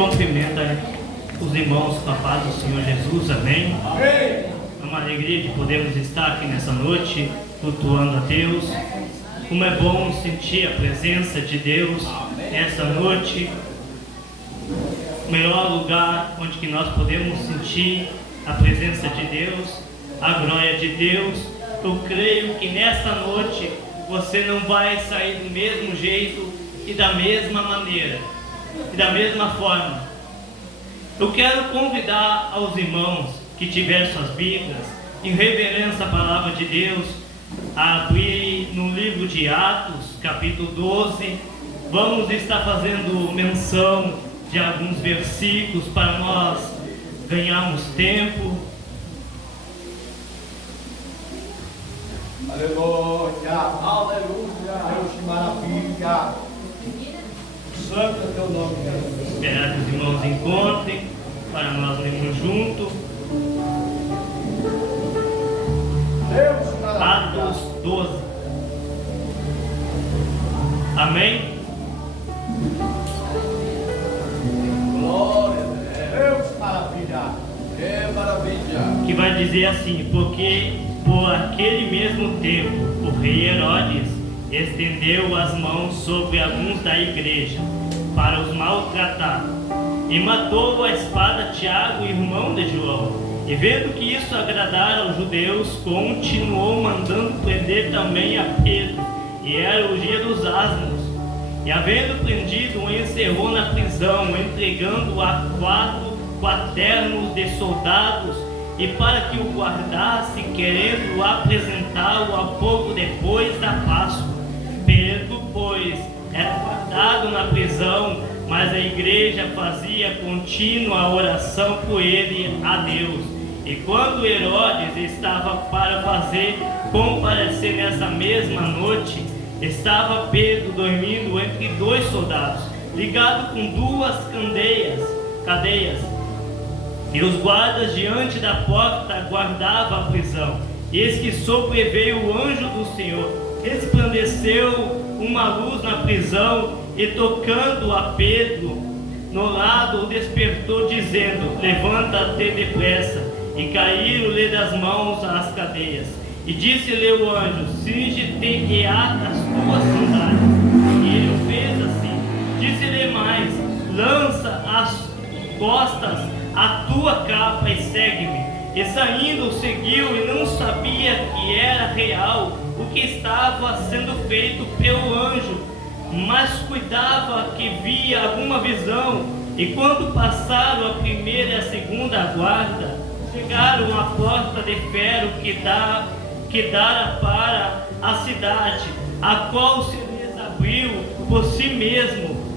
Cumprimenta os irmãos com a paz do Senhor Jesus, amém? É uma alegria de podermos estar aqui nessa noite, cultuando a Deus. Como é bom sentir a presença de Deus nessa noite. O melhor lugar onde que nós podemos sentir a presença de Deus, a glória de Deus. Eu creio que nessa noite você não vai sair do mesmo jeito e da mesma maneira e da mesma forma. Eu quero convidar aos irmãos que tiverem suas Bíblias, em reverência à palavra de Deus, a abrir no livro de Atos, capítulo 12. Vamos estar fazendo menção de alguns versículos para nós ganharmos tempo. Aleluia, aleluia, Deus, que maravilha. Santo é teu nome, Jesus. Esperar que os irmãos encontrem para nós lermos junto. Deus, que maravilha. Atos 12. Amém? Glória a Deus, que maravilha. É maravilha. Que vai dizer assim: porque por aquele mesmo tempo o rei Herodes estendeu as mãos sobre alguns da igreja para os maltratar, e matou a espada Tiago, irmão de João. E vendo que isso agradara aos judeus, continuou mandando prender também a Pedro, e era o dia dos asnos. E havendo prendido, o encerrou na prisão, entregando-o a 4 quaternos de soldados, e para que o guardasse, querendo apresentá-lo a pouco depois da Páscoa. Pedro, pois, era guardado na prisão, mas a igreja fazia contínua oração por ele a Deus. E quando Herodes estava para fazer comparecer nessa mesma noite, estava Pedro dormindo entre 2 soldados, ligado com 2 cadeias. E os guardas diante da porta guardavam a prisão. Eis que sobreveio o anjo do Senhor, resplandeceu uma luz na prisão, e tocando a Pedro no lado, o despertou, dizendo: levanta-te depressa. E caíram-lhe das mãos as cadeias. E disse-lhe o anjo: cinge-te e ata as tuas sandálias. E ele o fez assim. Disse-lhe mais: lança às costas a tua capa e segue-me. E saindo seguiu, e não sabia que era real o que estava sendo feito pelo anjo, mas cuidava que via alguma visão. E quando passaram a primeira e a segunda guarda, chegaram à porta de ferro que dara para a cidade, a qual se lhes abriu por si mesmo.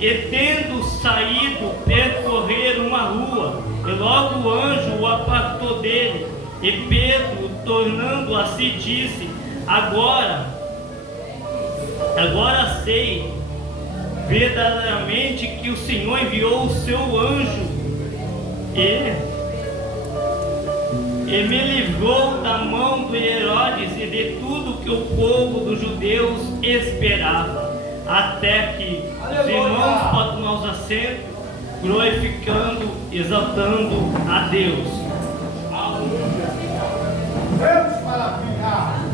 E tendo saído, percorreram uma rua, e logo o anjo o apartou dele. E Pedro, tornando a si, disse: Agora sei verdadeiramente que o Senhor enviou o seu anjo e me livrou da mão do Herodes e de tudo que o povo dos judeus esperava, até que os irmãos podem tomar os assentos, glorificando, exaltando a Deus. Aleluia. Deus, maravilha.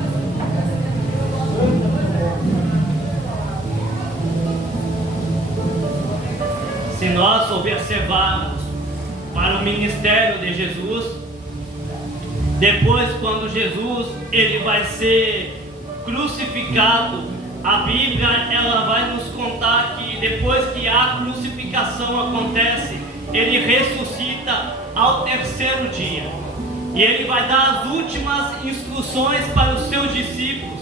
Se nós observarmos para o ministério de Jesus, depois quando Jesus ele vai ser crucificado, a Bíblia ela vai nos contar que depois que a crucificação acontece, ele ressuscita ao 3º dia. E ele vai dar as últimas instruções para os seus discípulos.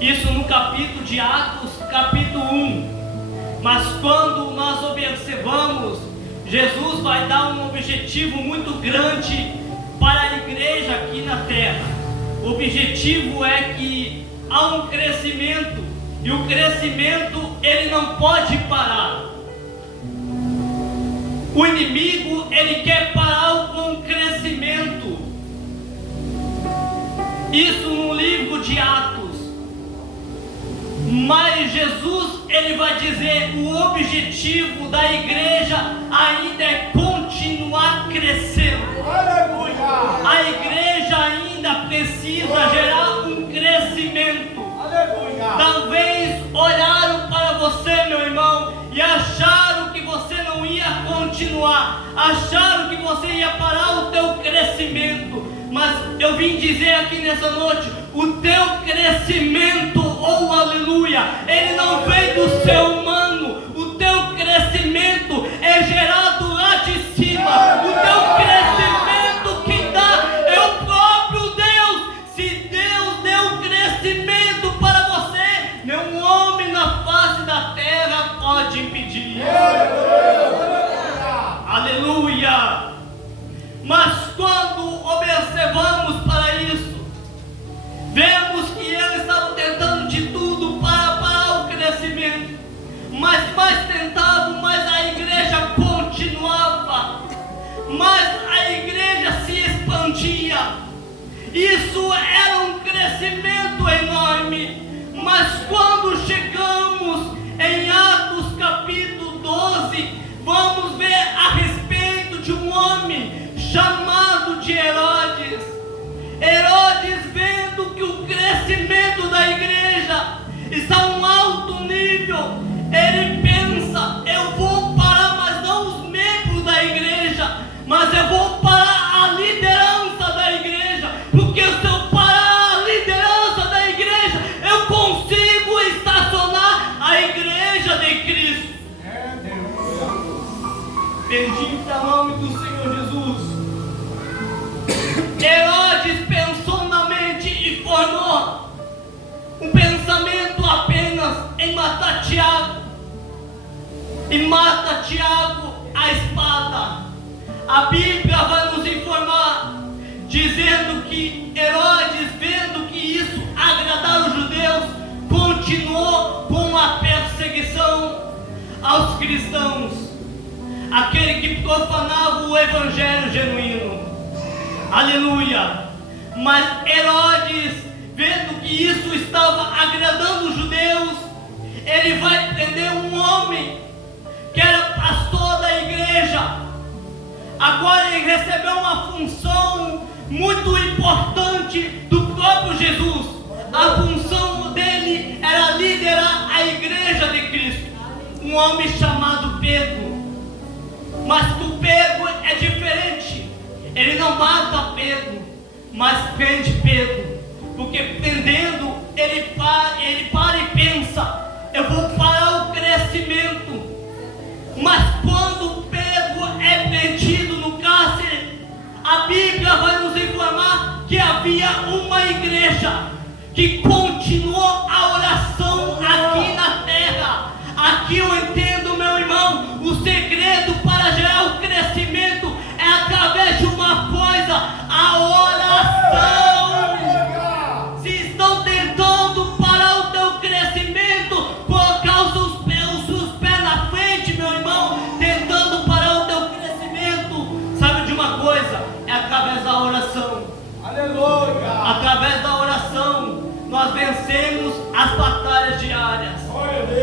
Isso no capítulo de Atos, capítulo 1. Mas quando nós observamos, Jesus vai dar um objetivo muito grande para a igreja aqui na terra. O objetivo é que há um crescimento, e o crescimento ele não pode parar. O inimigo ele quer parar com o crescimento. Isso no livro de Atos. Mas Jesus ele vai dizer, o objetivo da igreja ainda é continuar crescendo. Aleluia. A igreja ainda precisa gerar um crescimento. Aleluia. Talvez olharam para você, meu irmão, e acharam que você não ia continuar, acharam que você ia parar o teu crescimento. Mas eu vim dizer aqui nessa noite, o teu crescimento, oh aleluia, ele não vem do ser humano. O teu crescimento é gerado lá de cima. O teu crescimento quem dá é o próprio Deus. Se Deus deu crescimento para você, nenhum homem na face da terra pode impedir. Aleluia. Mas quando observamos para isso, vemos que eles estavam tentando de tudo para parar o crescimento. Mas mais tentavam, mais a igreja continuava, mais a igreja se expandia. Isso era um crescimento enorme. Mas quando chegamos em Atos capítulo 12, vamos ver a respeito de um homem chamado de Herodes. Herodes, vendo que o crescimento da igreja está a um alto nível, ele pensa: eu vou parar, mas não os membros da igreja, mas eu vou parar a liderança da igreja, porque se eu parar a liderança da igreja, eu consigo estacionar a igreja de Cristo. Bendito é o nome do Senhor Jesus. Herodes pensou na mente e formou um pensamento apenas em matar Tiago. E mata Tiago a espada. A Bíblia vai nos informar, dizendo que Herodes, vendo que isso agradava os judeus, continuou com a perseguição aos cristãos, aquele que profanava o evangelho genuíno. Aleluia. Mas Herodes, vendo que isso estava agradando os judeus, ele vai prender um homem que era pastor da igreja. Agora ele recebeu uma função muito importante do próprio Jesus. A função dele era liderar a igreja de Cristo. Um homem chamado Pedro. Mas o Pedro é diferente. Ele não mata Pedro, mas prende Pedro. Porque prendendo, ele para e pensa: eu vou parar o crescimento. Mas quando Pedro é prendido no cárcere, a Bíblia vai nos informar que havia uma igreja que continuou a oração aqui na terra. Aqui eu entendo, meu irmão, o segredo para gerar o crescimento é através de uma coisa: a oração. Se estão tentando parar o teu crescimento, colocar os seus pés na frente, meu irmão, tentando parar o teu crescimento, sabe de uma coisa? É através da oração. Aleluia. Através da oração nós vencemos as batalhas diárias.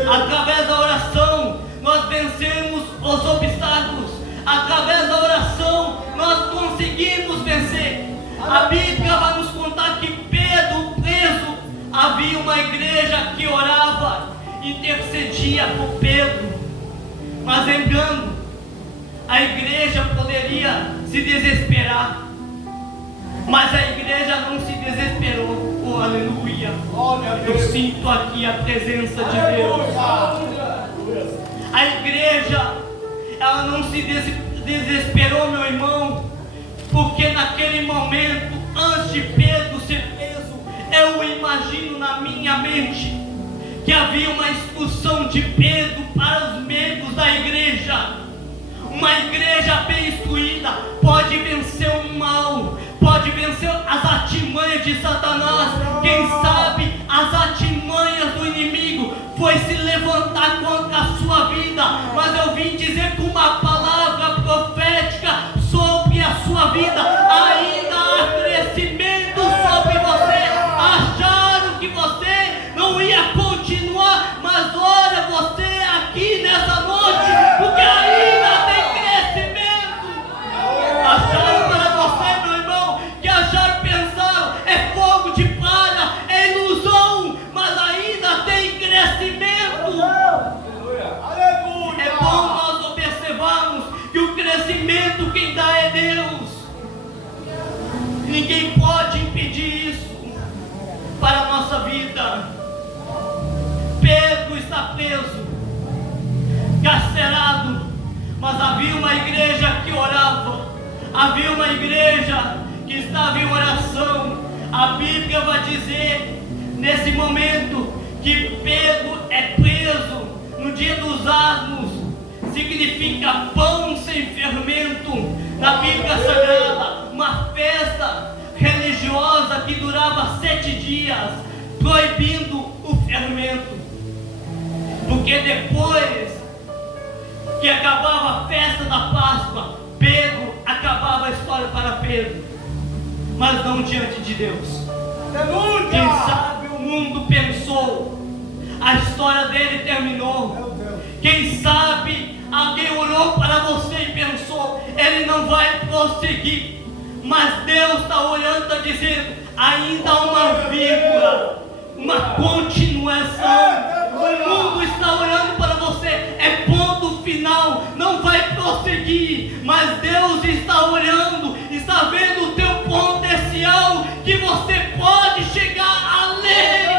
Através da oração nós vencemos os obstáculos. Através da oração nós conseguimos vencer. A Bíblia vai nos contar que Pedro preso, havia uma igreja que orava, intercedia por Pedro. Mas lembrando, a igreja poderia se desesperar, mas a igreja não se desesperou. Oh, aleluia. Eu sinto aqui a presença de Deus. A igreja, ela não se desesperou, meu irmão, porque naquele momento, antes de Pedro ser preso, eu imagino na minha mente que havia uma instrução de Pedro para os membros da igreja. Uma igreja bem instruída pode vencer o mal, pode vencer as artimanhas de Satanás. Quem sabe as artimanhas do inimigo foi se levantar contra a sua vida, mas eu vim dizer com uma palavra profética sobre a sua vida: ainda há crescimento sobre você. Acharam que você não ia continuar, mas olha, você Ninguém pode impedir isso para a nossa vida. Pedro está preso, carcerado, mas havia uma igreja que orava, havia uma igreja que estava em oração. A Bíblia vai dizer nesse momento que Pedro é preso no dia dos asmos, significa pão sem fermento. Na Bíblia Sagrada, uma festa religiosa que durava 7 dias, proibindo o fermento. Porque depois que acabava a festa da Páscoa, Pedro acabava a história para Pedro, mas não diante de Deus. Aleluia! Quem sabe o mundo pensou, a história dele terminou. Quem sabe alguém olhou para você e pensou, ele não vai prosseguir. Mas Deus está olhando, está dizendo, ainda há uma vírgula, uma continuação. O mundo está olhando para você, é ponto final, não vai prosseguir. Mas Deus está olhando, está vendo o teu potencial, que você pode chegar além.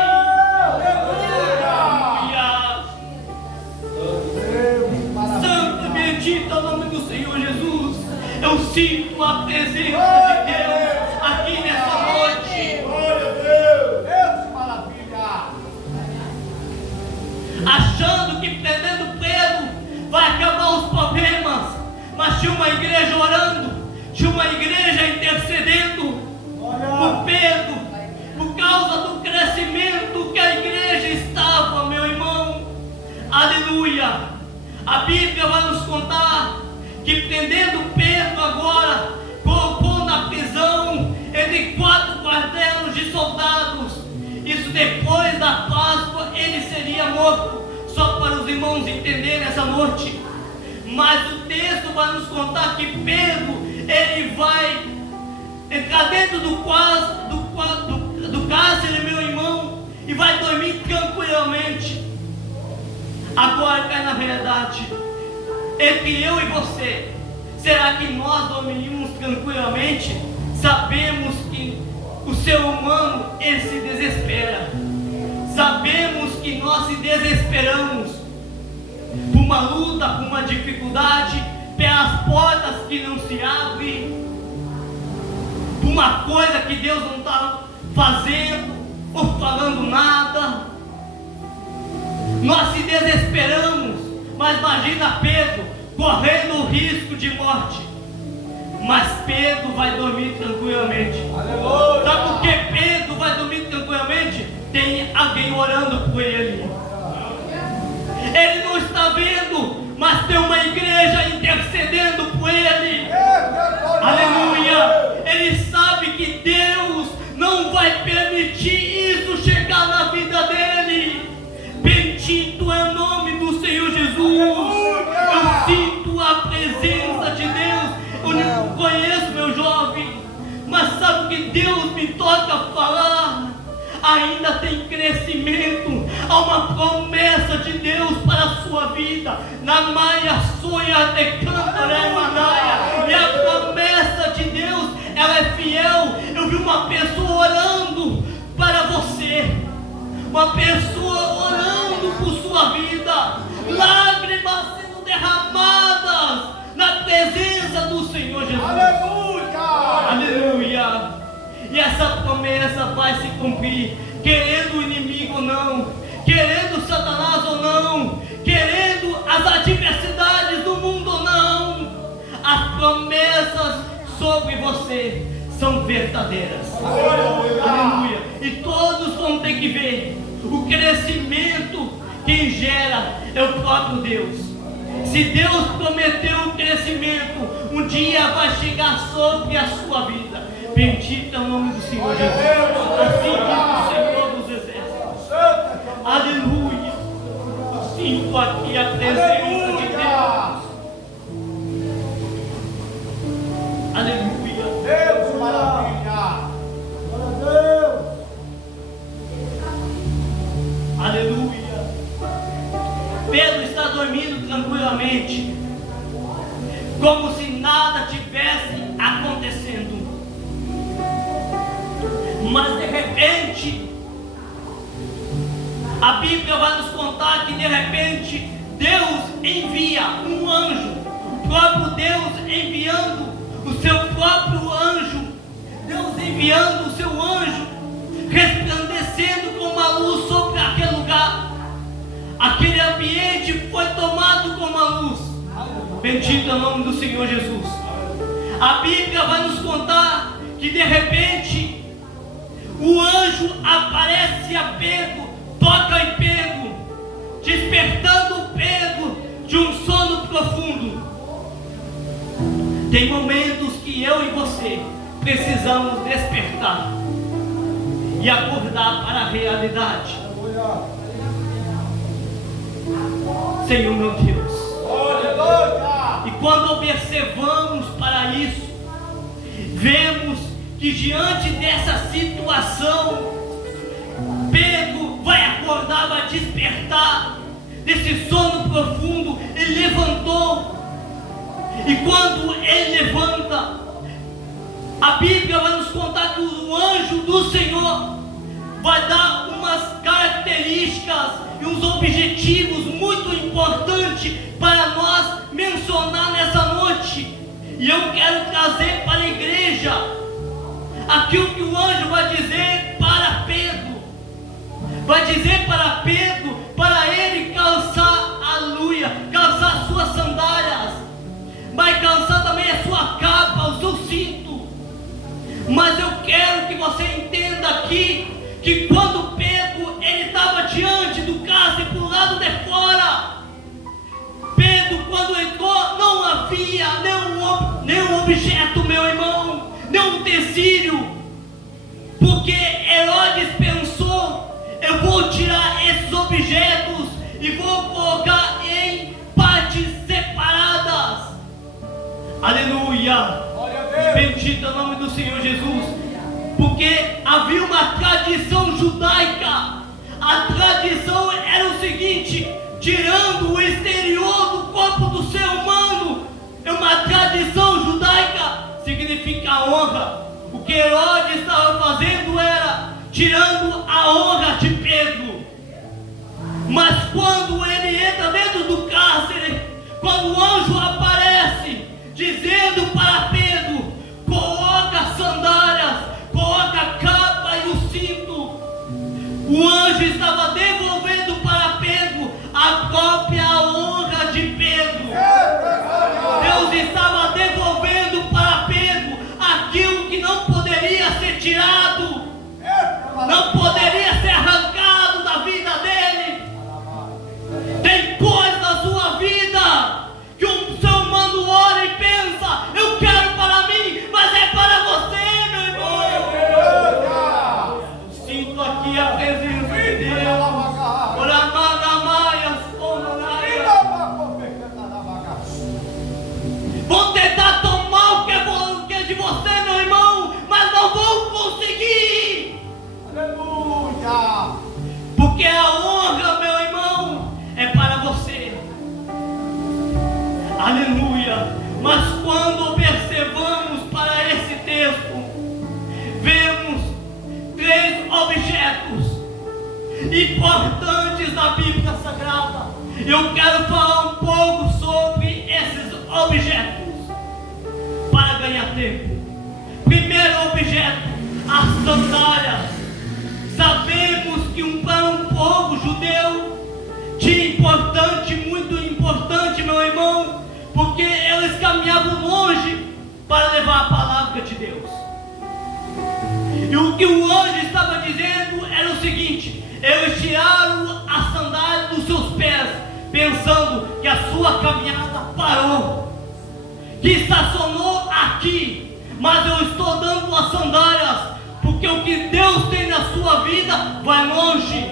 Santo, bendito é o nome do Senhor Jesus. Eu sinto a presença de Deus aqui nessa noite. Glória a Deus! Deus, maravilha! Achando que prendendo Pedro vai acabar os problemas, mas tinha uma igreja orando, tinha uma igreja intercedendo por Pedro, por causa do crescimento que a igreja estava, meu irmão. Aleluia! A Bíblia vai nos contar que prendendo Pedro agora, colocou na prisão entre 4 quartelos de soldados. Isso depois da Páscoa ele seria morto. Só para os irmãos entenderem essa noite. Mas o texto vai nos contar que Pedro, ele vai entrar dentro do cárcere, meu irmão, e vai dormir tranquilamente. Agora cai na verdade, entre eu e você, será que nós dormiríamos tranquilamente? Sabemos que o ser humano, ele se desespera. Sabemos que nós se desesperamos por uma luta, por uma dificuldade, pelas portas que não se abrem, por uma coisa que Deus não está fazendo ou falando nada. Nós se desesperamos, mas imagina Pedro correndo o risco de morte. Mas Pedro vai dormir tranquilamente. Aleluia! Sabe por que Pedro vai dormir tranquilamente? Tem alguém orando por ele. Ele não está vendo, mas tem uma igreja intercedendo por ele. Aleluia! Ele sabe que Deus não vai permitir isso chegar na vida dele. Bendito é o nome do Senhor Jesus. Eu sinto a presença de Deus. Eu não conheço, meu jovem, mas sabe o que Deus me toca falar? Ainda tem crescimento. Há uma promessa de Deus para a sua vida. Na Maia sonha de Cantaré. E a promessa de Deus, ela é fiel. Eu vi uma pessoa orando para você, uma pessoa orando por sua vida, lágrimas sendo derramadas na presença do Senhor Jesus. Aleluia! Aleluia! E essa promessa vai se cumprir, querendo o inimigo ou não, querendo Satanás ou não, querendo as adversidades do mundo ou não. As promessas sobre você são verdadeiras. Aleluia! Aleluia! E todos vão ter que ver o crescimento. Quem gera é o próprio Deus. Se Deus prometeu o crescimento, um dia vai chegar sobre a sua vida. Bendito é o nome do Senhor Jesus. Assim diz o Senhor dos Exércitos. Aleluia! Eu sinto aqui a presença de Deus. Aleluia! Deus, maravilha! Aleluia! Pedro está dormindo tranquilamente, como se nada tivesse acontecendo. Mas de repente, a Bíblia vai nos contar que de repente Deus envia um anjo, o próprio Deus enviando o seu próprio anjo, Deus enviando o seu anjo, resplandecendo com uma luz sobre aquele lugar. Aquele ambiente foi tomado com uma luz. Bendito é o nome do Senhor Jesus. A Bíblia vai nos contar que de repente o anjo aparece a Pedro, toca em Pedro, despertando Pedro de um sono profundo. Tem momentos que eu e você precisamos despertar e acordar para a realidade. Senhor meu Deus, e quando observamos para isso, vemos que diante dessa situação, Pedro vai acordar, vai despertar desse sono profundo. Ele levantou, e quando ele levanta, a Bíblia vai nos contar que o anjo do Senhor vai dar umas características e uns objetivos muito importantes para nós mencionar nessa noite. E eu quero trazer para a igreja aquilo que o anjo vai dizer para Pedro. Vai dizer para Pedro, para ele calçar, aleluia, calçar suas sandálias, vai calçar também a sua capa, o seu cinto. Mas eu quero que você entenda aqui que quando Pedro ele estava diante do cárcere para o lado de fora, Pedro quando entrou não havia nenhum objeto, meu irmão, nenhum utensílio, porque Herodes pensou: eu vou tirar esses objetos e vou colocar em partes separadas. Aleluia, bendito é o nome do Senhor Jesus. Porque havia uma tradição judaica. A tradição era o seguinte: tirando o exterior do corpo do ser humano, é uma tradição judaica, significa honra. O que Herodes estava fazendo era tirando a honra de Pedro. Mas quando ele entra dentro do cárcere, quando o anjo aparece dizendo para Pedro: coloca as sandálias, coloca a capa e o cinto, o anjo estava devolvendo para Pedro a própria honra de Pedro. Deus estava devolvendo para Pedro aquilo que não poderia ser tirado, não poderia ser arrancado da vida dele. Tem coisa na sua vida que um ser humano ora e pensa: eu quero para mim, mas é para você, meu irmão. Sinto aqui a presença de Deus. Vão tentar tomar o que é de você, meu irmão, mas não vão conseguir. Aleluia! Porque a honra, meu irmão, é para você. Aleluia! Mas quando observamos para esse texto, vemos 3 objetos importantes da Bíblia Sagrada. Eu quero falar um pouco sobre esses objetos para ganhar tempo. Primeiro objeto, as sandálias. Sabemos que para um povo judeu tinha importante, muito importante, meu irmão, porque eles caminhavam longe para levar a palavra de Deus. E o que o anjo estava dizendo era o seguinte: eles tiraram a sandália dos seus pés, pensando que a sua caminhada parou, que estacionou aqui. Mas eu estou dando as sandálias, porque o que Deus tem na sua vida vai longe.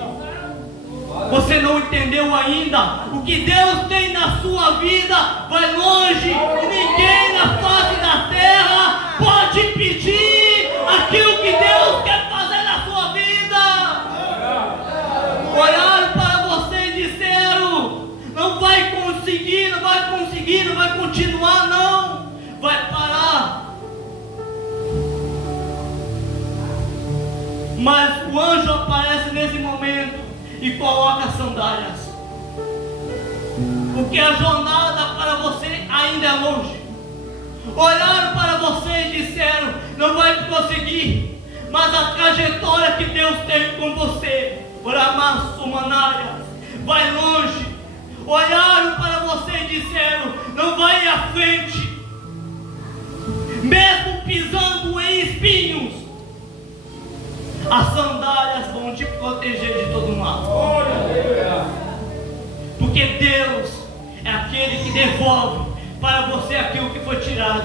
Você não entendeu ainda? O que Deus tem na sua vida vai longe, e ninguém na face da terra pode pedir aquilo que Deus quer fazer na sua vida. Olharam para você e disseram: não vai conseguir, não vai conseguir, não vai continuar, não, vai parar. Mas o anjo aparece nesse momento e coloca as sandálias. Porque a jornada para você ainda é longe. Olharam para você e disseram: não vai prosseguir. Mas a trajetória que Deus tem com você, vai longe. Olharam para você e disseram: não vai à frente. Mesmo pisando em espinhos, as sandálias vão te proteger de todo mal. Porque Deus é aquele que devolve para você aquilo que foi tirado,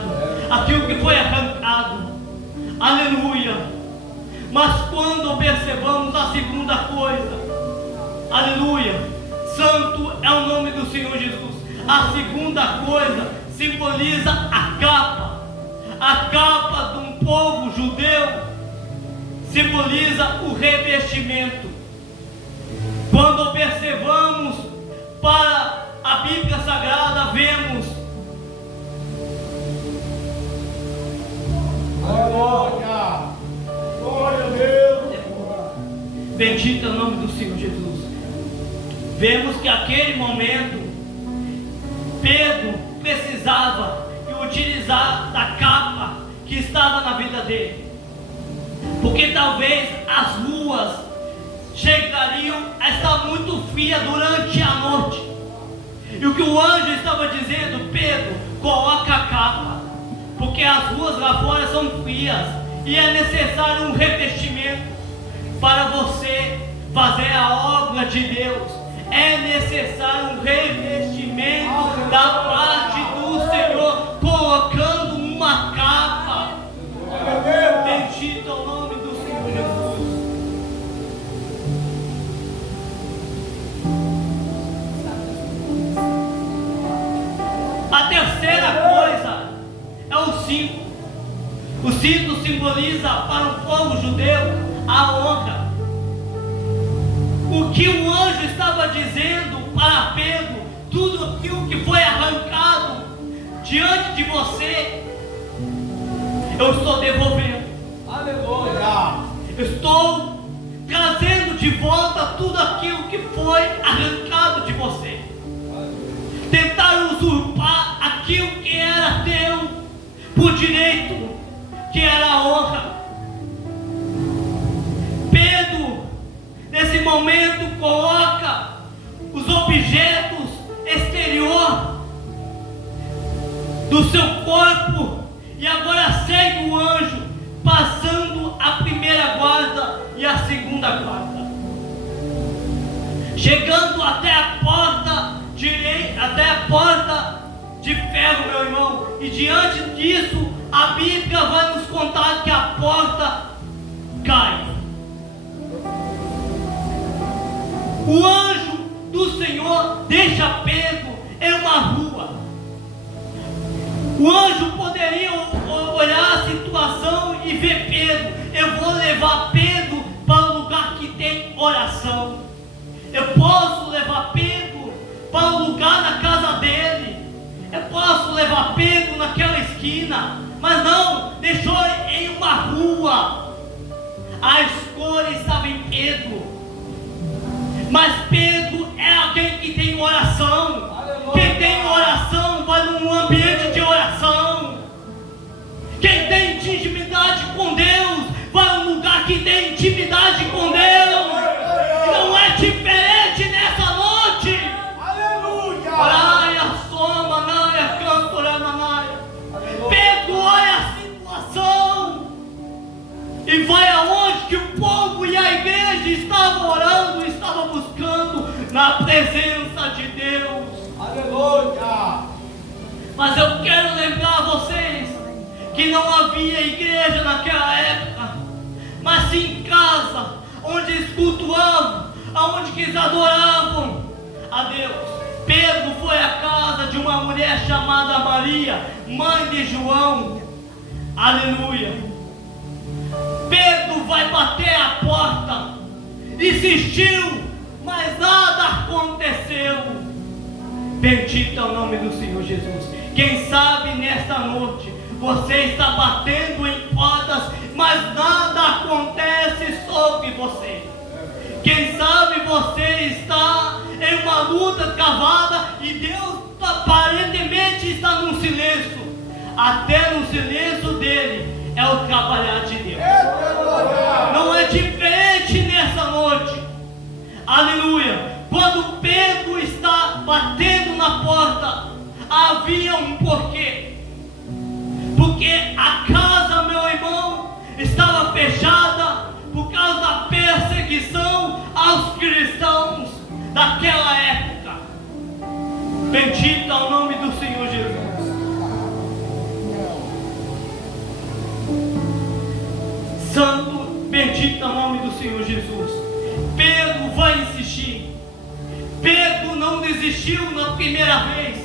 aquilo que foi arrancado. Aleluia. Mas quando observamos a segunda coisa, aleluia, santo é o nome do Senhor Jesus. A segunda coisa simboliza a capa de um povo judeu, simboliza o revestimento. Quando observamos para a Bíblia Sagrada, vemos Glória a Deus. bendito é o nome do Senhor Jesus. Vemos que naquele momento Pedro precisava utilizar da capa que estava na vida dele, porque talvez as ruas chegariam a estar muito frias durante a noite. E o que o anjo estava dizendo: Pedro, coloca a capa, porque as ruas lá fora são frias e é necessário um revestimento para você fazer a obra de Deus. É necessário um revestimento da parte do Senhor, colocando uma capa. Bendito é o nome do Senhor Jesus. A terceira coisa é o cinto. O cinto simboliza para o povo judeu a honra. O que o anjo estava dizendo para Pedro: tudo aquilo que foi arrancado diante de você, eu estou devolvendo. Aleluia. Eu estou trazendo de volta tudo aquilo que foi arrancado de você. Tentaram usurpar aquilo que era teu por direito, que era a honra. Pedro, nesse momento, coloca os objetos exterior do seu corpo e agora segue o anjo, passando a primeira guarda e a segunda guarda, chegando até a porta direita, até a porta de ferro, meu irmão. E diante disso, a Bíblia vai nos contar que a porta cai. O anjo do Senhor deixa Pedro em uma rua. O anjo poderia olhar a situação e ver Pedro: eu vou levar Pedro para um lugar que tem oração. Eu posso levar Pedro para um lugar na casa dele. Eu posso levar Pedro naquela esquina. Mas não, deixou em uma rua. A escolha estava em Pedro. Mas Pedro é alguém que tem oração. Quem tem oração vai num ambiente de oração. Quem tem intimidade com Deus vai num lugar que tem intimidade com Deus. Não é diferente nessa noite. Aleluia. Praia, soma, naia, cantora, manaia. Pedro olha a situação e vai aonde que o povo e a igreja estavam orando, estavam buscando na presença de Deus. Aleluia. Mas eu quero lembrar a vocês que não havia igreja naquela época, mas sim casa, onde eles cultuavam, aonde que eles adoravam a Deus. Pedro foi à casa de uma mulher chamada Maria, mãe de João. Aleluia. Pedro vai bater a porta, insistiu, mas nada aconteceu. Bendito é o nome do Senhor Jesus. Quem sabe nesta noite Você está batendo em portas, mas nada acontece sobre você. Quem sabe você está em uma luta travada e Deus aparentemente está num silêncio. Até no silêncio dele é o trabalhar de Deus. Não é diferente nessa noite. Aleluia. Quando Pedro está batendo na porta, havia um porquê. Porque a casa, meu irmão, estava fechada por causa da perseguição aos cristãos daquela época. Bendito é o nome do Senhor Jesus. Santo, bendito é o nome do Senhor Jesus. Pedro vai insistir. Pedro não desistiu na primeira vez.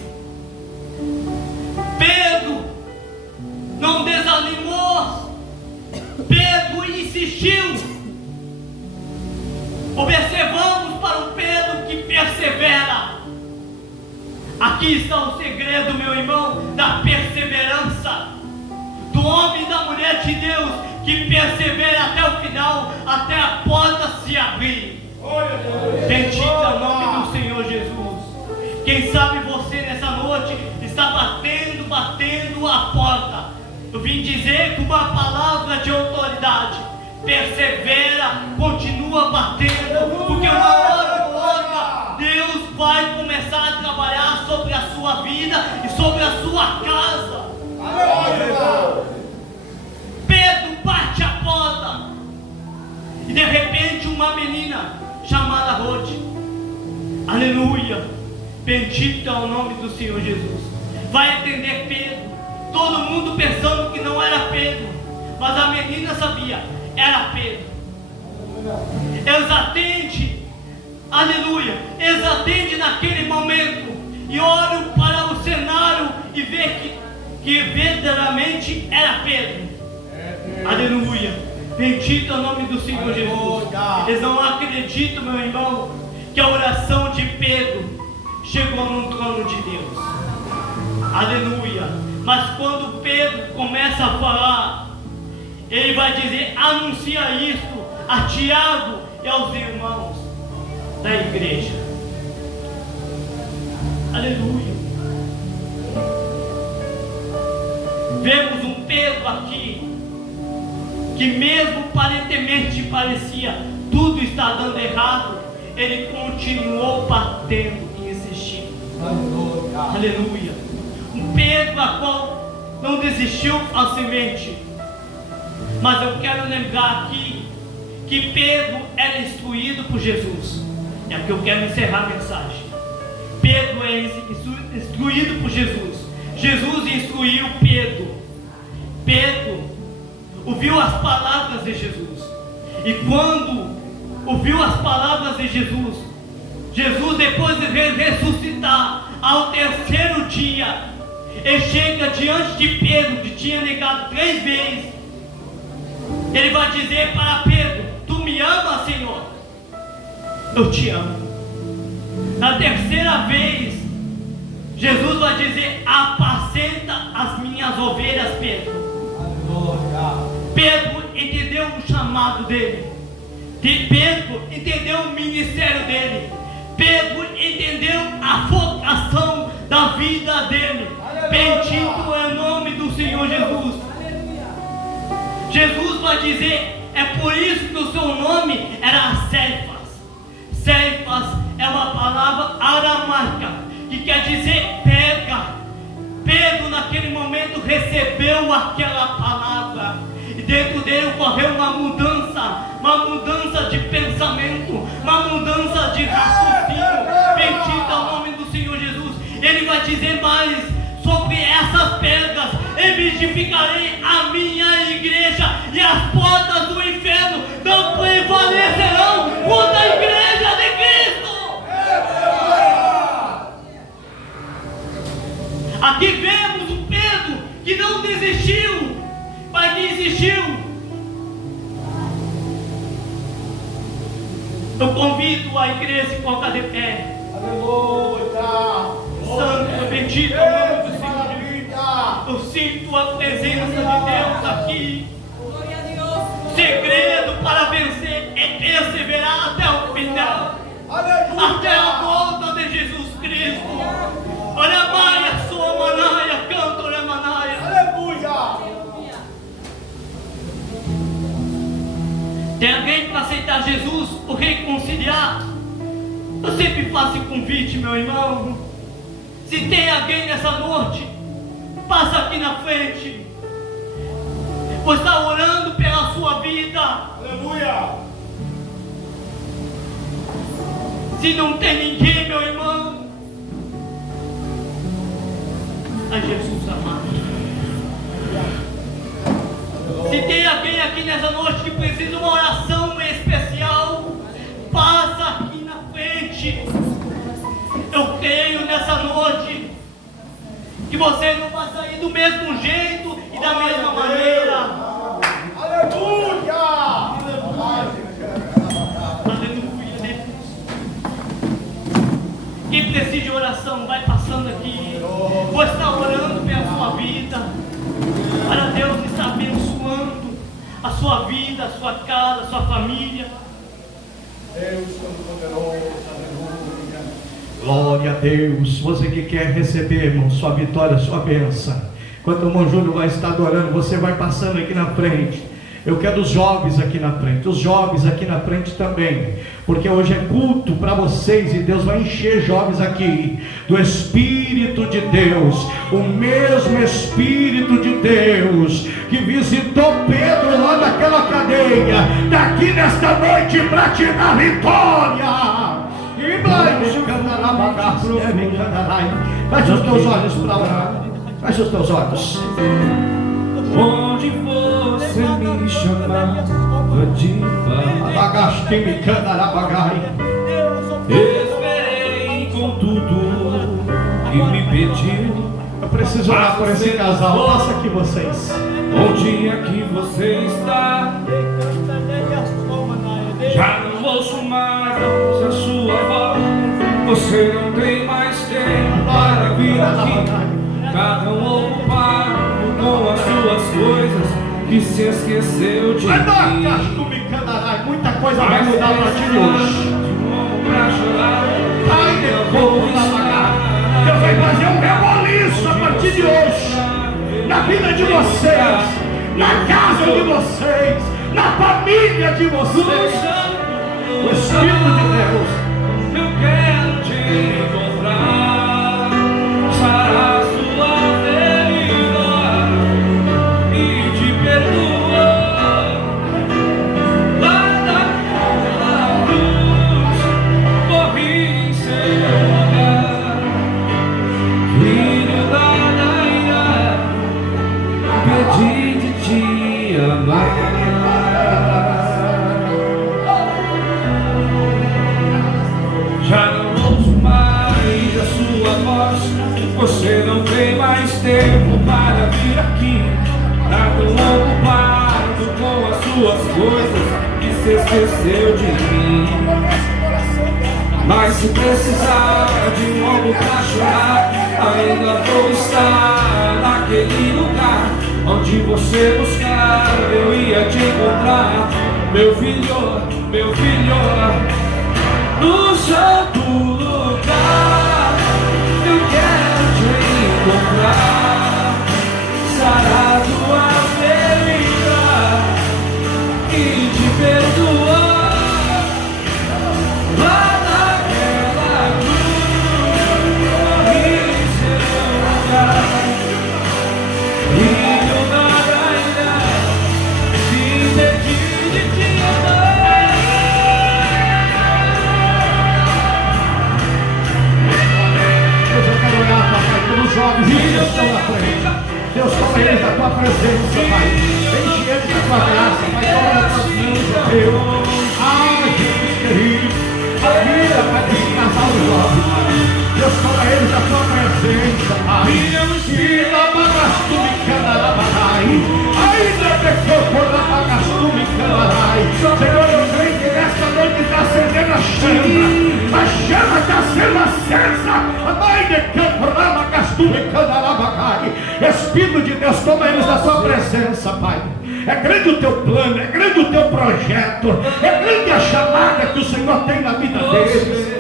Pedro não desanimou. Pedro insistiu. Observamos para o Pedro que persevera. Aqui está o segredo, meu irmão, da perseverança do homem e da mulher de Deus, que persevera até o final, até a porta se abrir. Bendito é o nome do Senhor Jesus. Quem sabe você nessa noite está batendo a porta. Eu vim dizer com uma palavra de autoridade: persevera, continua batendo, porque uma hora ou outra Deus vai começar a trabalhar sobre a sua vida e sobre a sua casa. Pedro bate a porta e de repente uma menina chamada Rode, aleluia, bendito é o nome do Senhor Jesus, vai atender Pedro. Todo mundo pensando que não era Pedro, mas a menina sabia, era Pedro. Eles atendem, aleluia, eles atendem naquele momento e olham para o cenário e vê que verdadeiramente era Pedro. Aleluia, bendito é o nome do Senhor Jesus. Eles não acreditam, meu irmão, que a oração de Pedro chegou no trono de Deus. Aleluia. Mas quando Pedro começa a falar, ele vai dizer: anuncia isto a Tiago e aos irmãos da igreja. Aleluia. Vemos um Pedro aqui que mesmo aparentemente parecia tudo está dando errado, ele continuou batendo e insistindo. Aleluia. Um Pedro a qual não desistiu facilmente. Mas eu quero lembrar aqui que Pedro era instruído por Jesus. É que eu quero encerrar a mensagem. Pedro é instruído por Jesus. Jesus instruiu Pedro. Pedro ouviu as palavras de Jesus. E quando ouviu as palavras de Jesus, Jesus, depois de ressuscitar ao terceiro dia, ele chega diante de Pedro, que tinha negado 3 vezes. Ele vai dizer para Pedro: tu me amas, Senhor? Eu te amo. Na terceira vez, Jesus vai dizer: apacenta as minhas ovelhas, Pedro. Pedro entendeu o chamado dele. Pedro entendeu o ministério dele. Pedro entendeu a vocação da vida dele. Bendito é o nome do Senhor Jesus. Jesus vai dizer: é por isso que o seu nome era Cefas. Cefas é uma palavra aramaica que quer dizer pedra. Pedro naquele momento recebeu aquela palavra e dentro dele ocorreu uma mudança de pensamento, uma mudança de raciocínio. Bendito é o nome do Senhor Jesus. Ele vai dizer mais sobre essas pedras: edificarei a minha igreja e as portas do inferno não prevalecerão contra a igreja de Cristo. Aqui vemos o Pedro que não desistiu, mas que insistiu. Eu convido a igreja a se colocar de pé. Aleluia. Santo, bendito é o nome do Senhor. Eu sinto tua presença de Deus aqui. Segredo para vencer é perseverar até o final, até a volta de Jesus Cristo. Oramaia, sua manaia, canto oramaia. Aleluia. Tem alguém para aceitar Jesus ou reconciliar? Eu sempre faço esse convite, meu irmão. Se tem alguém nessa noite, passa aqui na frente. Vou estar orando pela sua vida. Aleluia. Se não tem ninguém, meu irmão, a Jesus amado. Se tem alguém aqui nessa noite que precisa de uma oração especial, passa aqui na frente. Eu creio nessa noite que você não vai sair do mesmo jeito e da mesma maneira. Aleluia. Aleluia. Quem precisa de oração, vai passando aqui. Vou estar orando pela sua vida, para Deus estar abençoando a sua vida, a sua casa, a sua família. Deus Todo-Poderoso, aleluia. Glória a Deus. Você que quer receber, irmão, sua vitória, sua bênção. Enquanto o irmão Júlio vai estar adorando, você vai passando aqui na frente. Eu quero os jovens aqui na frente, os jovens aqui na frente também, porque hoje é culto para vocês e Deus vai encher jovens aqui do Espírito de Deus, o mesmo Espírito de Deus que visitou Pedro lá naquela cadeia, daqui nesta noite para te dar vitória. Feche os teus olhos para orar. Feche os teus olhos. Onde você me chamava de pai, esperei com tudo que me pediu. Eu preciso orar por esse casal. Passa aqui vocês. Onde é que você está? Já não ouço mais a sua voz. Você não tem mais tempo para vir aqui. Cada um ocupado com as suas coisas, que se esqueceu de mim. Muita coisa vai mudar a partir de hoje. Deus vai fazer um reboliço a partir de hoje, na vida de vocês, na casa de vocês, na família de vocês. O Espírito de Deus. Eu quero te encontrar, sarar sua ferida e te perdoar. Lá naquela cruz, morri em seu lugar. Filho da ira, pedi de te amar. Já não ouço mais a sua voz. Você não tem mais tempo para vir aqui. Tá tão ocupado com as suas coisas que se esqueceu de mim. Mas se precisar de um ombro pra chorar, ainda vou estar naquele lugar onde você buscar. Eu ia te encontrar, meu filho, no santo lugar. Eu quero te encontrar, sarar tua ferida e te perdoar. Lá naquela cruz, morri em seu lugar. Filho da rainha, te pedi de te amar. Eu quero orar, papai, pelos jovens que estão na frente. Deus, toma eles da tua presença, Pai. Enche eles da tua graça, Pai. Toma nas tuas mãos, Deus. Ah, Jesus querido. A vida, Pai, desse casal jovem, Pai. Deus, toma eles da tua presença, Pai. E la bagastume canarabai. Ainda que for la bagastume canarabai. Senhor, eu creio que nesta noite está acendendo a chama. A chama está sendo acesa. A mãe de campo, la bagastume. Espírito de Deus, toma eles na tua presença, Pai. É grande o teu plano, é grande o teu projeto, é grande a chamada que o Senhor tem na vida deles.